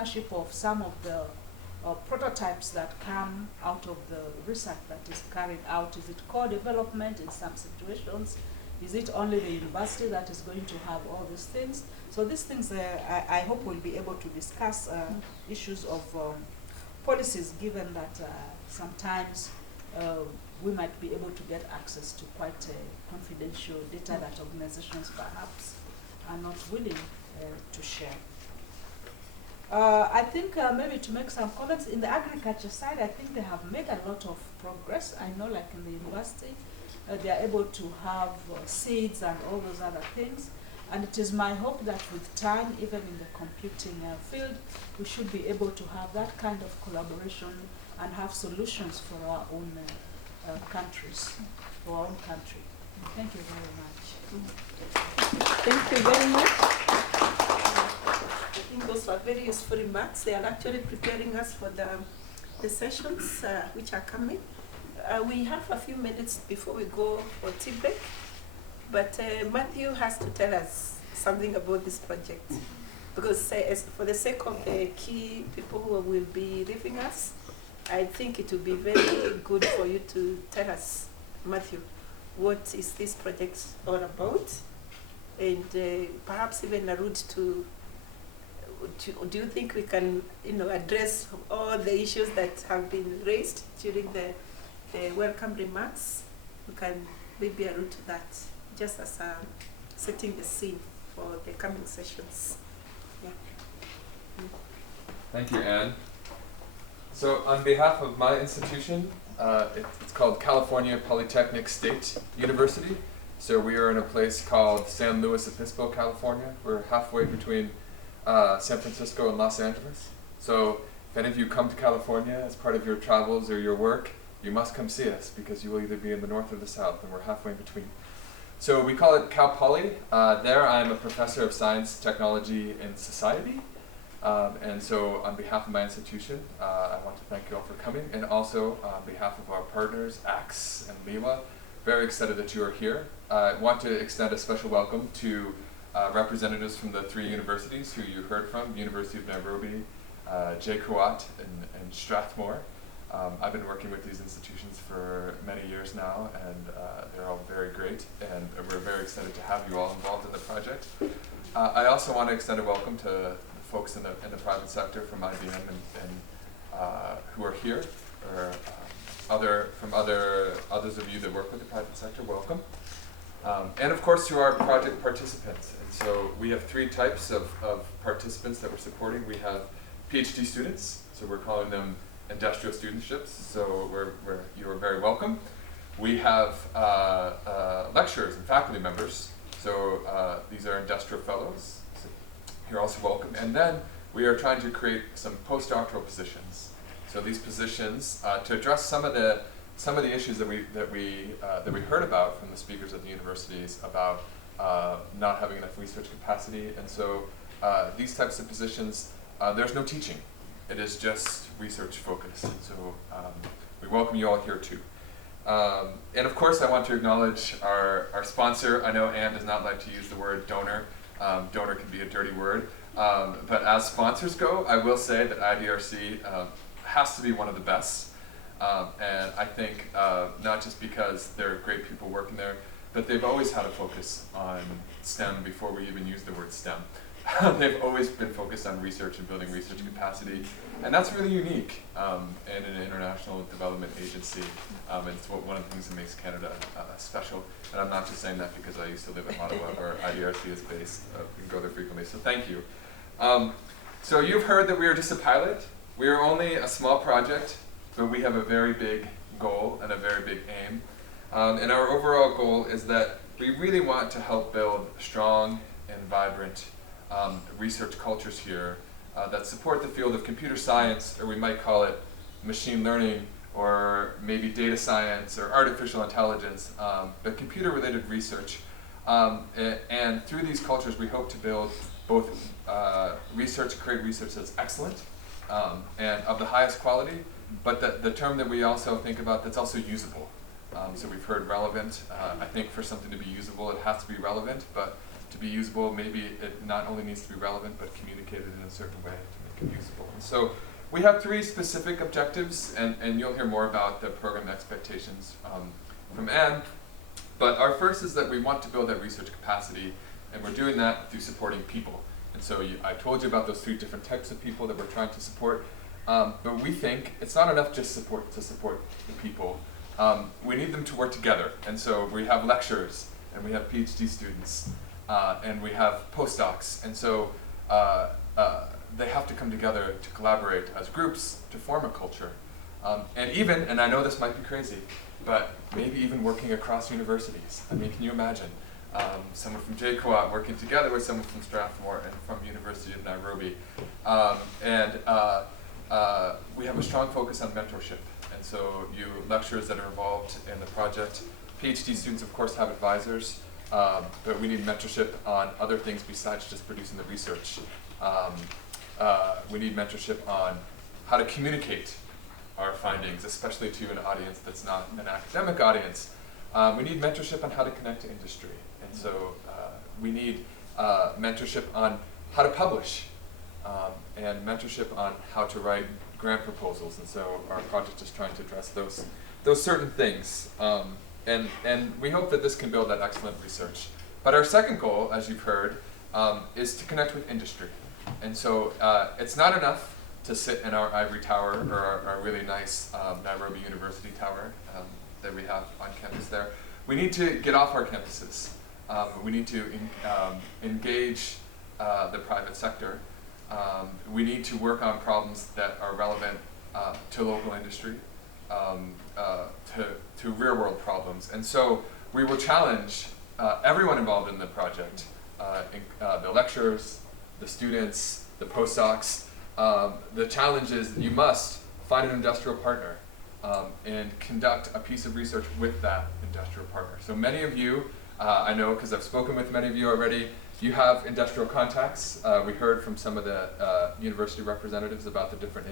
ownership of some of the prototypes that come out of the research that is carried out? Is it co-development in some situations? Is it only the university that is going to have all these things? So these things, I hope we'll be able to discuss issues of policies, given that sometimes we might be able to get access to quite confidential data that organizations perhaps are not willing to share. I think maybe to make some comments, in the agriculture side, I think they have made a lot of progress. I know like in the university, they are able to have seeds and all those other things. And it is my hope that with time, even in the computing field, we should be able to have that kind of collaboration and have solutions for our own countries, for our own country. Thank you very much. Thank you very much. I think those were very useful remarks. They are actually preparing us for the sessions which are coming. We have a few minutes before we go for tea break, but Matthew has to tell us something about this project, because for the sake of the key people who will be leaving us, I think it would be very good for you to tell us, Matthew, what is this project all about, and perhaps even a route to do you think we can, address all the issues that have been raised during the welcome remarks? We can maybe allude to that, just as setting the scene for the coming sessions. Yeah. Thank you, Anne. So on behalf of my institution, it's called California Polytechnic State University. So we are in a place called San Luis Obispo, California. We're halfway between San Francisco and Los Angeles. So if any of you come to California as part of your travels or your work, you must come see us, because you will either be in the north or the south, and we're halfway in between. So we call it Cal Poly. There I'm a professor of science, technology, and society. And so on behalf of my institution, I want to thank you all for coming, and also on behalf of our partners, AXE and LIWA, very excited that you are here. I want to extend a special welcome to representatives from the 3 universities who you heard from, University of Nairobi, JKUAT, and Strathmore. I've been working with these institutions for many years now, and they're all very great, and we're very excited to have you all involved in the project. I also want to extend a welcome to the folks in the private sector from IBM and who are here, or others of you that work with the private sector, welcome. And of course to our project participants. And so we have 3 types of participants that we're supporting. We have PhD students, so we're calling them industrial studentships, so you are very welcome. We have lecturers and faculty members, so these are industrial fellows, so you're also welcome. And then we are trying to create some postdoctoral positions. So these positions to address some of the issues that we heard about from the speakers at the universities about not having enough research capacity. And so these types of positions, there's no teaching. It is just research focused. And so we welcome you all here too. And of course I want to acknowledge our sponsor. I know Anne does not like to use the word donor. Donor can be a dirty word. But as sponsors go, I will say that IDRC has to be one of the best. And I think not just because there are great people working there, but they've always had a focus on STEM before we even used the word STEM. They've always been focused on research and building research capacity, and that's really unique in an international development agency. It's one of the things that makes Canada special. And I'm not just saying that because I used to live in Ottawa, where IDRC is based. We can go there frequently, so thank you. So you've heard that we are just a pilot. We are only a small project, but we have a very big goal and a very big aim. And our overall goal is that we really want to help build strong and vibrant research cultures here that support the field of computer science, or we might call it machine learning, or maybe data science or artificial intelligence, but computer-related research. And through these cultures, we hope to build both create research that's excellent and of the highest quality, but the term that we also think about that's also usable. So we've heard relevant. I think for something to be usable, it has to be relevant, but to be usable, maybe it not only needs to be relevant, but communicated in a certain way to make it usable. So we have 3 specific objectives, and you'll hear more about the program expectations from Anne. But our first is that we want to build that research capacity, and we're doing that through supporting people. And so I told you about those 3 different types of people that we're trying to support. But we think it's not enough just to support the people. We need them to work together. And so we have lecturers, and we have PhD students, and we have postdocs. And so they have to come together to collaborate as groups to form a culture. And even, and I know this might be crazy, but maybe even working across universities. I mean, can you imagine? Someone from JCOA working together with someone from Strathmore and from University of Nairobi. We have a strong focus on mentorship. And so you lecturers that are involved in the project, PhD students of course have advisors, but we need mentorship on other things besides just producing the research. We need mentorship on how to communicate our findings, especially to an audience that's not an academic audience. We need mentorship on how to connect to industry. And so we need mentorship on how to publish, and mentorship on how to write grant proposals. And so our project is trying to address those certain things. And we hope that this can build that excellent research. But our second goal, as you've heard, is to connect with industry. And so it's not enough to sit in our ivory tower, or our really nice Nairobi University tower that we have on campus there. We need to get off our campuses. We need to engage the private sector. We need to work on problems that are relevant to local industry, to real world problems. And so we will challenge everyone involved in the project, the lecturers, the students, the postdocs. The challenge is that you must find an industrial partner and conduct a piece of research with that industrial partner. So many of you, I know because I've spoken with many of you already, you have industrial contacts. We heard from some of the university representatives about the different